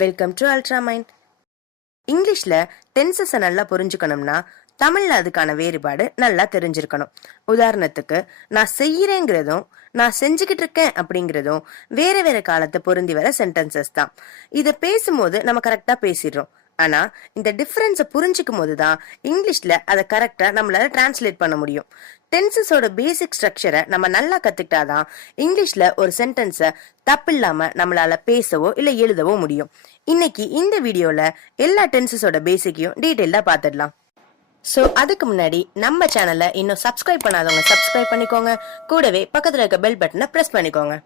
Welcome to Ultramind. இங்கிலீஷ்ல டென்சஸை நல்லா புரிஞ்சுக்கணும்னா தமிழ்ல அதுக்கான வேறுபாடு நல்லா தெரிஞ்சிருக்கணும். உதாரணத்துக்கு நான் செய்யறேங்கிறதும் நான் செஞ்சுக்கிட்டு இருக்கேன் அப்படிங்கிறதும் வேற வேற காலத்தை பொருந்தி வர சென்டென்சஸ் தான். இதை பேசும்போது நம்ம கரெக்டா பேசிடுறோம். ஆனா இந்த டிஃபரன்ஸை புரிஞ்சுக்கும் போதுதான் இங்கிலீஷ்ல அதை கரெக்டா நம்மளால டிரான்ஸ்லேட் பண்ண முடியும். டென்சஸோட பேசிக் ஸ்ட்ரக்சரை நம்ம நல்லா கத்துக்கிட்டாதான் இங்கிலீஷ்ல ஒரு சென்டென்ஸை தப்பில்லாம நம்மளால பேசவோ இல்ல எழுதவோ முடியும். இன்னைக்கு இந்த வீடியோல எல்லா டென்சஸோட பேசிக்கையும் டீடைலா பாத்துடலாம். சோ அதுக்கு முன்னாடி நம்ம சேனலை இன்னும் சப்ஸ்கிரைப் பண்ணாதவங்க சப்ஸ்கிரைப் பண்ணிக்கோங்க. கூடவே பக்கத்துல இருக்க பெல் பட்டனை பிரஸ் பண்ணிக்கோங்க.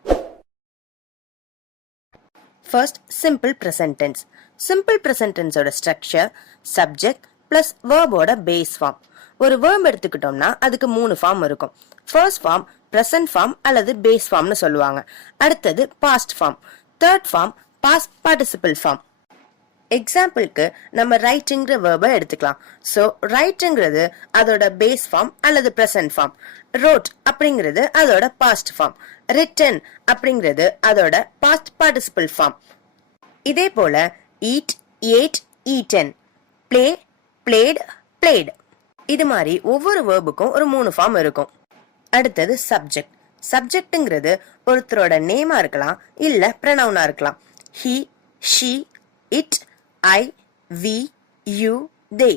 First, simple present tense. Simple present டென்ஸோட ஸ்ட்ரக்சர் சப்ஜெக்ட் பிளஸ் வேர்போட பேஸ் ஃபார்ம். ஒரு வேர்ப் எடுத்துக்கிட்டோம்னா அதுக்கு 3 ஃபார்ம் இருக்கும். ஃபர்ஸ்ட் ஃபார்ம் ப்ரெசன்ட் ஃபார்ம் அல்லது பேஸ் ஃபார்ம்னு சொல்லுவாங்க. அடுத்தது past form. Third form past participle form. எக்ஸாம்பிளுக்கு நம்ம ரைட்டிங்கிற வேர்பை எடுத்துக்கலாம். ஸோ ரைட்டுங்கிறது அதோட பேஸ் ஃபார்ம் அல்லது ப்ரெசன்ட் ஃபார்ம். ரோட் அப்படிங்கிறது அதோட பாஸ்ட் ஃபார்ம். ரிட்டன் அப்படிங்கிறது அதோட பாஸ்ட் பார்ட்டிசிபிள் ஃபார்ம். இதே போல eat, ate, eaten, play, played, played. இது மாதிரி ஒவ்வொரு வேர்புக்கும் ஒரு 3 ஃபார்ம் இருக்கும். அடுத்தது சப்ஜெக்ட். சப்ஜெக்ட்ங்கிறது ஒருத்தரோட நேமா இருக்கலாம் இல்ல ப்ரொனவுனா இருக்கலாம். He, she, it, I, we, you, they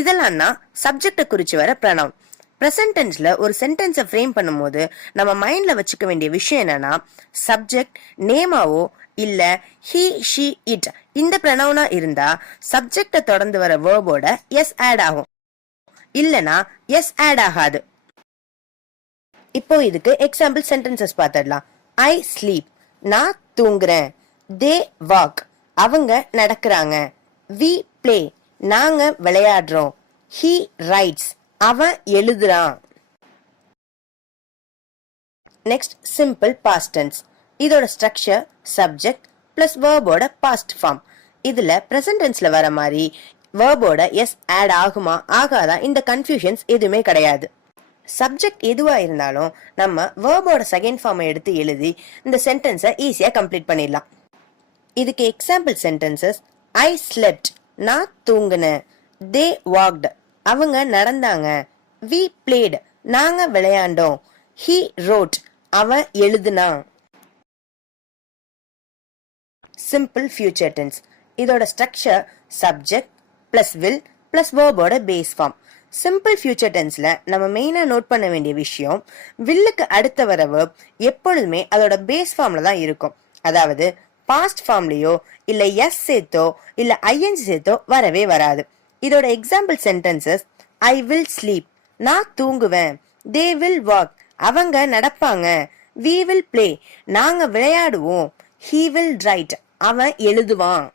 இதெல்லாம் தான் சப்ஜெக்டை குறிச்சு வர ப்ரொனவுன். ப்ரெசன்ட் டென்ஸ்ல ஒரு சென்டென்ஸை ஃப்ரேம் பண்ணும்போது நம்ம மைண்ட்ல வச்சுக்க வேண்டிய விஷயம் என்னன்னா, சப்ஜெக்ட் நேமாவோ இல்ல ஹி, ஷி, இட் இந்த ப்ரொனவுனா இருந்தா சப்ஜெக்டை தொடர்ந்து வர வேர்போட எஸ் ஆட் ஆகும், இல்லனா எஸ் ஆட் ஆகாது. இப்போ இதுக்கு எக்ஸாம்பிள் சென்டென்சஸ் பார்த்துடலாம். ஐ ஸ்லீப், நான் தூங்குறேன். தே வாக், அவங்க நடக்கிறாங்க. வி பிளே, நாங்க விளையாடுறோம். ஹி ரைட்ஸ், அவன் எழுதுறான். Next, simple past tense. இதோட ஸ்ட்ரக்சர் சப்ஜெக்ட் பிளஸ் வேர்போட பாஸ்ட் ஃபார்ம். இதுல பிரசன்ட் டென்ஸ்ல வர மாதிரி வேர்போட எஸ் ஆட் ஆகுமா ஆகாதா இந்த கன்ஃபியூஷன்ஸ் எதுவுமே கிடையாது. சப்ஜெக்ட் எதுவா இருந்தாலும் நம்ம வேர்போட செகண்ட் ஃபார்மை எடுத்து எழுதி இந்த சென்டென்ஸை ஈஸியா கம்ப்ளீட் பண்ணிடலாம். இதுக்கு எக்ஸாம்பிள் சென்டென்சஸ் ஐ ஸ்லெப்ட், நான் தூங்குனேன். தே வாக்ட், அவங்க நடந்தாங்க. வி பிளேட், நாங்க விளையாண்டோம். ஹி ரோட், அவன் எழுதுனான். Simple future tense. இதோட structure subject plus will plus வேர்போட பேஸ் ஃபார்ம். சிம்பிள் ஃபியூச்சர் டென்ஸ்ல நம்ம மெயினா நோட் பண்ண வேண்டிய விஷயம், வில்லுக்கு அடுத்த வர வேர்ப் எப்பொழுதுமே அதோட பேஸ் ஃபார்ம்ல தான் இருக்கும். அதாவது பாஸ்ட் ஃபார்ம்லயோ இல்ல எஸ் சேர்த்தோ இல்ல ஐஎன்ஜி சேர்த்தோ வரவே வராது. இதோட example sentences I will sleep, நான் தூங்குவேன். தே வில் வாக், அவங்க நடப்பாங்க. வி வில் பிளே, நாங்க விளையாடுவோம். ஹி வில் ரைட், அவன் எழுதுவான்.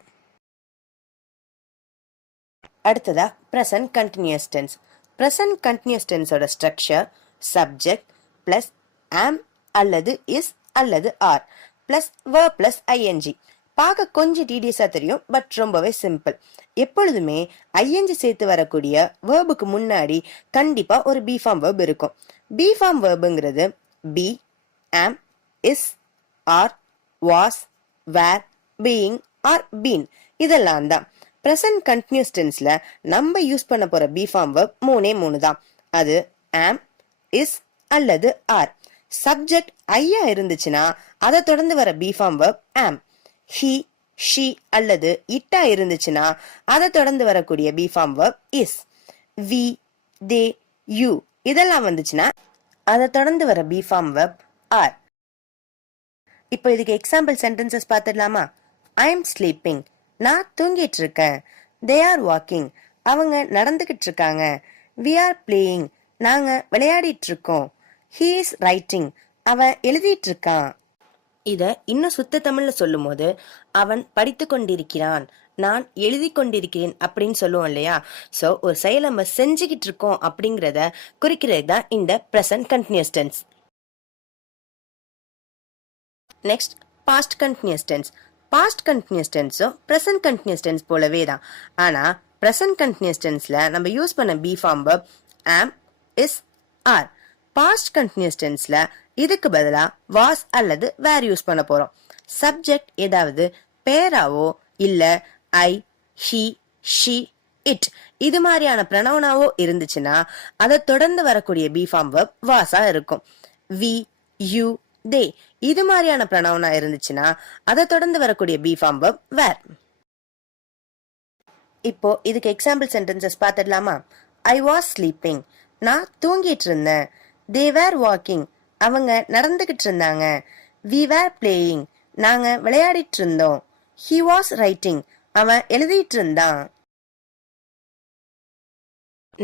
அடுத்ததா present continuous tense. Present continuous டென்ஸோட ஸ்ட்ரக்சர் சப்ஜெக்ட் பிளஸ் ஆம் அல்லது இஸ் அல்லது are plus verb plus ING. பார்க்க கொஞ்சம் டீடியஸா தெரியும், பட் ரொம்பவே சிம்பிள். எப்பொழுதுமே ஐஎன்ஜி சேர்த்து வரக்கூடிய வேர்புக்கு முன்னாடி கண்டிப்பா ஒரு பி ஃபார்ம் வேர்ப் இருக்கும். பி ஃபார்ம் வேர்புங்கிறது be, am, is, are, was, were, being are been இதெல்லாம் தான். பிரசன்ட் கண்டினியூஸ் டென்ஸ்ல நம்ம யூஸ் பண்ண போற பி ஃபார்ம் வேர்ப் 3 தான். அது ஆம், இஸ் அல்லது ஆர். சப்ஜெக்ட் ஐயா இருந்துச்சுன்னா அதை தொடர்ந்து வர be form verb am. He, she அல்லது இட்டா இருந்துச்சுன்னா அதை தொடர்ந்து வரக்கூடிய be form verb is. We, they, you இதெல்லாம் வந்துச்சுன்னா அதை தொடர்ந்து வர பி ஃபார்ம் வேர்ப் ஆர். இப்போ இதுக்கு எக்ஸாம்பிள் சென்டென்சஸ் பார்த்துடலாமா? ஐ எம் ஸ்லீப்பிங், நான் தூங்கிட்டு இருக்கேன். தே ஆர் வாக்கிங், அவங்க நடந்துகிட்டு இருக்காங்க. வி ஆர் பிளேயிங், நாங்க விளையாடிட்டு இருக்கோம். ஹி இஸ் ரைட்டிங், அவன் எழுதிட்டு இருக்கான். இத இன்னும் சுத்த தமிழ்ல சொல்லும் போது அவன் படித்து கொண்டிருக்கிறான், நான் எழுதி கொண்டிருக்கிறேன் அப்படின்னு சொல்லுவோம் இல்லையா? சோ ஒரு செயலை நம்ம செஞ்சுக்கிட்டு இருக்கோம் அப்படிங்கறத குறிக்கிறது தான் இந்த present continuous tense. Next, past continuous tense. Past continuous டென்ஸும் பிரசன்ட் கண்டினியூஸ் டென்ஸ் போலவே தான். ஆனா பிரசன்ட் கண்டினியூஸ் டென்ஸ்ல நம்ம யூஸ் பண்ண be form verb am, is, are. Past continuous டென்ஸ்ல இதுக்கு பதிலா வாஸ் அல்லது வேர் யூஸ் பண்ண போறோம். சப்ஜெக்ட் ஏதாவது பேராவோ இல்ல ஐ, ஹி, ஷி, இட் இது மாதிரியான ப்ரொனவுனாவோ இருந்துச்சுன்னா அதை தொடர்ந்து வரக்கூடிய பி ஃபார்ம் வெர்ப் வாஸா இருக்கும். வி, யூ, தே இது மாதிரியான ப்ரொனவுனா இருந்துச்சுன்னா அதை தொடர்ந்து வரக்கூடிய பி ஃபார்ம் வெர்ப் வேர். இப்போ இதுக்கு எக்ஸாம்பிள் சென்டென்சஸ் பார்த்துடலாமா? ஐ வாஸ் ஸ்லீப்பிங், நான் தூங்கிட்டு இருந்தேன். தே வேர் வாக்கிங், அவங்க நடந்துகிட்டு இருந்தாங்க. வி வேர் பிளேயிங், நாங்க விளையாடிட்டு இருந்தோம். ஹி வாஸ் ரைட்டிங், அவன் எழுதிட்டு இருந்தான்.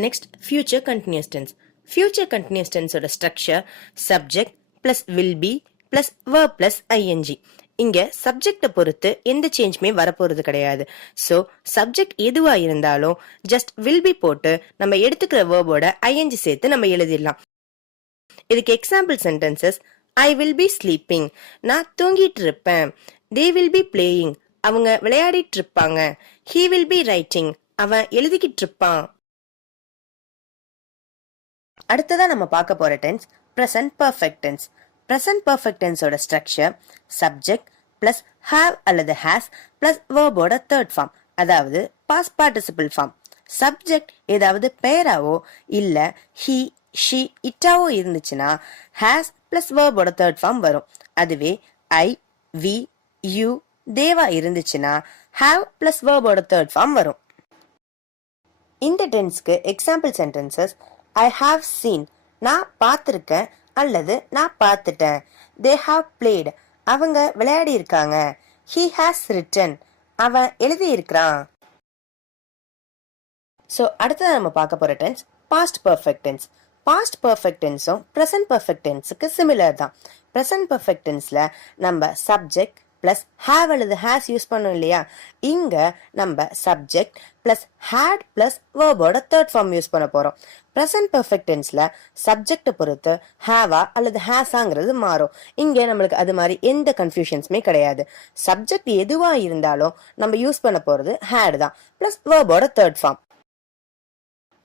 Next future continuous tense. Future continuous டென்ஸோட structure subject plus will be plus verb plus ING. இங்க சப்ஜெக்ட பொறுத்து எந்த சேஞ்சுமே வரப்போறது கிடையாது. சோ சப்ஜெக்ட் எதுவா இருந்தாலும் ஜஸ்ட் வில் பி போட்டு நம்ம எடுத்துக்கிற வேர்போட ஐஎன்ஜி சேர்த்து நம்ம எழுதிடலாம். இதுக்கு example sentences I will be sleeping, நான் தூங்கிட்டு இருப்பேன். தே வில் பி பிளேயிங், அவங்க விளையாடிட்டு இருப்பாங்க. ஹி வில் பி ரைட்டிங், அவன் எழுதிக்கிட்டு இருப்பான். அடுத்ததா நம்ம பார்க்க போற tense present perfect tense. Present perfect டென்ஸோட ஸ்ட்ரக்சர் சப்ஜெக்ட் பிளஸ் ஹேவ் அல்லது ஹேஸ் பிளஸ் வேர்போட தேர்ட் ஃபார்ம், அதாவது பாஸ்ட் பார்ட்டிசிபிள் ஃபார்ம். சப்ஜெக்ட் ஏதாவது பெயராவோ இல்ல ஹி, ஷி, இட்டாவோ இருந்துச்சுன்னா ஹேஸ் பிளஸ் வேர்போட தேர்ட் ஃபார்ம் வரும். அதுவே ஐ, வி, யூ, தேவா இருந்துச்சுன்னா ஹேவ் பிளஸ் வேர்போட தேர்ட் ஃபார்ம் வரும். இந்த டென்ஸ்க்கு example sentences I have seen, நான் பார்த்திருக்கேன் அல்லது நான் பார்த்துட்டேன். தே ஹாவ் பிளேட், அவங்க விளையாடி இருக்காங்க. ஹி ஹாஸ் ரிட்டன், அவன் எழுதி இருக்கிறான். ஸோ அடுத்ததான் நம்ம பார்க்க போற tense past perfect tense. Past perfect டென்ஸும் ப்ரெசன்ட் பர்ஃபெக்ட் டென்ஸுக்கு சிமிலர் தான். ப்ரெசன்ட் பர்ஃபெக்ட் டென்ஸ்ல நம்ம சப்ஜெக்ட் பிளஸ் ஹேவ் அல்லது ஹேஸ் யூஸ் பண்ணோம் இல்லையா, இங்க நம்ம சப்ஜெக்ட் பிளஸ் ஹேட் பிளஸ் வேர்போட தேர்ட் ஃபார்ம் யூஸ் பண்ண போறோம். ப்ரெசன்ட் பர்ஃபெக்ட் டென்ஸ்ல சப்ஜெக்ட பொறுத்து ஹேவா அல்லது ஹேஸாங்கிறது மாறும். இங்க நம்மளுக்கு அது மாதிரி எந்த கன்ஃபியூஷன்ஸுமே கிடையாது. சப்ஜெக்ட் எதுவா இருந்தாலும் நம்ம யூஸ் பண்ண போறது ஹேட் தான் பிளஸ் வேர்போட தேர்ட் ஃபார்ம்.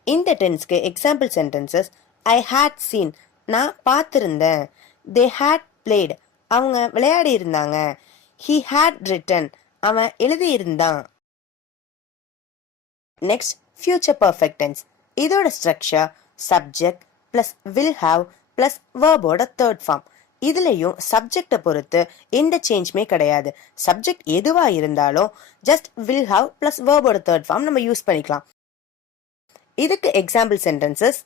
இந்த டென்ஸ்க்கு example sentences I had seen, நான் பார்த்திருந்தேன். தே ஹேட் பிளேட், அவங்க விளையாடி இருந்தாங்க. ஹி ஹேட் ரிட்டன், அவன் எழுதி இருந்தான். Next future perfect tense. இதோட structure subject plus will have plus வேர்போட தேர்ட் ஃபார்ம். இதுலயும் சப்ஜெக்ட பொறுத்து எந்த சேஞ்சுமே கிடையாது. சப்ஜெக்ட் எதுவா இருந்தாலும் ஜஸ்ட் வில் ஹாவ் பிளஸ் வேர்போட தேர்ட் ஃபார்ம் நம்ம யூஸ் பண்ணிக்கலாம். இதுக்கு example sentences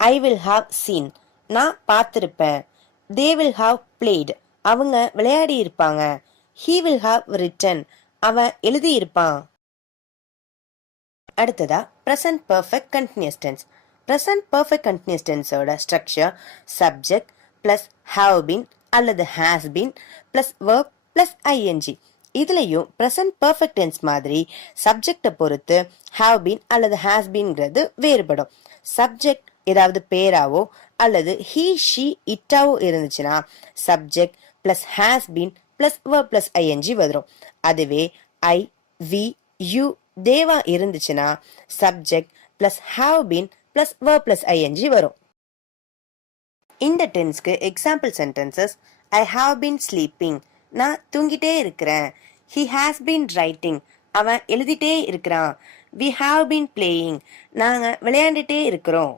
I will have seen, நான் பார்த்திருப்பேன். தே வில் ஹாவ் பிளேட், அவங்க விளையாடி இருப்பாங்க. ஹி வில் ஹாவ் ரிட்டன், அவன் எழுதி இருப்பான். அடுத்ததா present perfect continuous tense. Present perfect continuous டென்ஸோட structure subject plus have been அல்லது has been plus verb plus ING. இதுலயும் பிரசன்ட் பர்ஃபெக்ட் டென்ஸ் மாதிரி சப்ஜெக்ட பொறுத்து ஹாவ் பீன் அல்லது ஹேஸ் பீன்ங்கிறது வேறுபடும். சப்ஜெக்ட் ஏதாவது பேராவோ அல்லது ஹி, ஷி, இட்டாவோ இருந்துச்சுன்னா subject plus has been plus verb plus ING வரும். அதுவே ஐ, வி, யூ, தேவா இருந்துச்சுன்னா subject plus have been plus verb plus ING வரும். இந்த டென்ஸ்க்கு example sentences I have been sleeping, நான் தூங்கிட்டே இருக்கிறேன். ஹி ஹாஸ் பீன் ரைட்டிங், அவன் எழுதிட்டே இருக்கிறான். வி ஹாவ் பீன் பிளேயிங், நாங்க விளையாண்டுட்டே இருக்கிறோம்.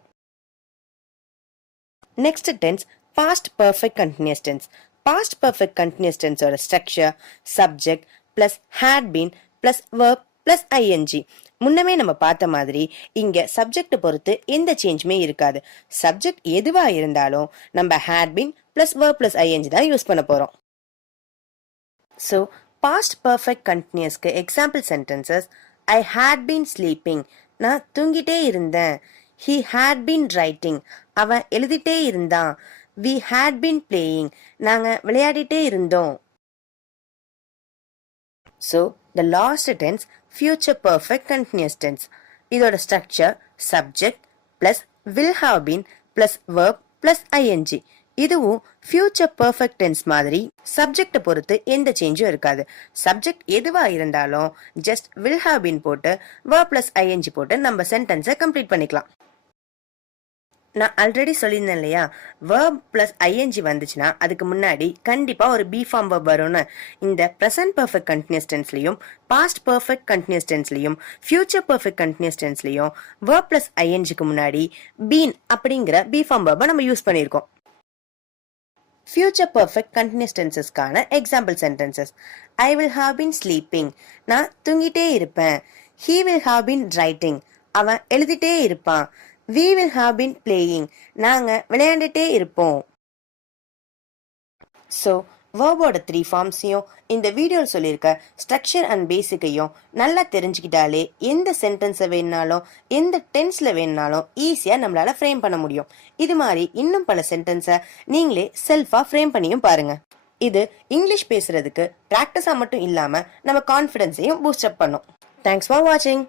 Next tense past perfect continuous tense. Past perfect continuous டென்ஸோட structure subject plus had been plus verb plus ING. முன்னமே நம்ம பார்த்த மாதிரி இங்க சப்ஜெக்ட் பொறுத்து எந்த சேஞ்சுமே இருக்காது. சப்ஜெக்ட் எதுவா இருந்தாலும் நம்ம had been plus verb plus ING தான் யூஸ் பண்ண போறோம். ஸோ பாஸ்ட் பர்ஃபெக்ட் கண்டினியூஸ்க்கு example sentences I had been sleeping, நான் தூங்கிட்டே இருந்தேன். ஹி ஹேட் பீன் ரைட்டிங், அவன் எழுதிட்டே இருந்தான். வி ஹேட் பீன் பிளேயிங், நாங்க விளையாடிட்டே இருந்தோம். So the last tense future perfect continuous tense. இதோட structure subject plus will have been plus verb plus ING. இதுவும் ஃபியூச்சர் பர்ஃபெக்ட் டென்ஸ் மாதிரி சப்ஜெக்ட பொறுத்து எந்த சேஞ்சும் இருக்காது. சப்ஜெக்ட் எதுவா இருந்தாலும் ஜஸ்ட் வில் ஹாவ் பீன் போட்டு வெர்ப் பிளஸ் ஐஎன்ஜி போட்டு நம்ம சென்டென்ஸை கம்ப்ளீட் பண்ணிக்கலாம். நான் ஆல்ரெடி சொல்லியிருந்தேன் இல்லையா, verb plus ing வந்துச்சுன்னா அதுக்கு முன்னாடி கண்டிப்பா ஒரு பி ஃபார்ம் verb வரும்னு. இந்த present perfect continuous tenseலயும் past perfect continuous tenseலயும் future perfect continuous tenseலயும் verb plus ingக்கு முன்னாடி been அப்படிங்கிற பி ஃபார்ம் verb நம்ம யூஸ் பண்ணியிருக்கோம். future perfect continuous tensesக்கான example sentences. I will have been sleeping. நான் தூங்கிட்டே இருப்பேன். He will have been writing. அவன் எழுதிட்டே இருப்பான். We will have been playing. நாங்க விளையாண்டுட்டே இருப்போம். So, verb-ஓட 3 ஃபார்ம்ஸையும் இந்த வீடியோவில் சொல்லியிருக்க ஸ்ட்ரக்சர் அண்ட் பேசிக்கையும் நல்லா தெரிஞ்சுக்கிட்டாலே எந்த சென்டென்ஸை வேணுனாலும் எந்த டென்ஸில் வேணுனாலும் ஈஸியாக நம்மளால ஃப்ரேம் பண்ண முடியும். இது மாதிரி இன்னும் பல சென்டென்ஸை நீங்களே செல்ஃபாக ஃப்ரேம் பண்ணியும் பாருங்க. இது இங்கிலீஷ் பேசுறதுக்கு ப்ராக்டிஸாக மட்டும் இல்லாமல் நம்ம கான்ஃபிடென்ஸையும் பூஸ்ட் அப் பண்ணும். தேங்க்ஸ் ஃபார் வாட்சிங்.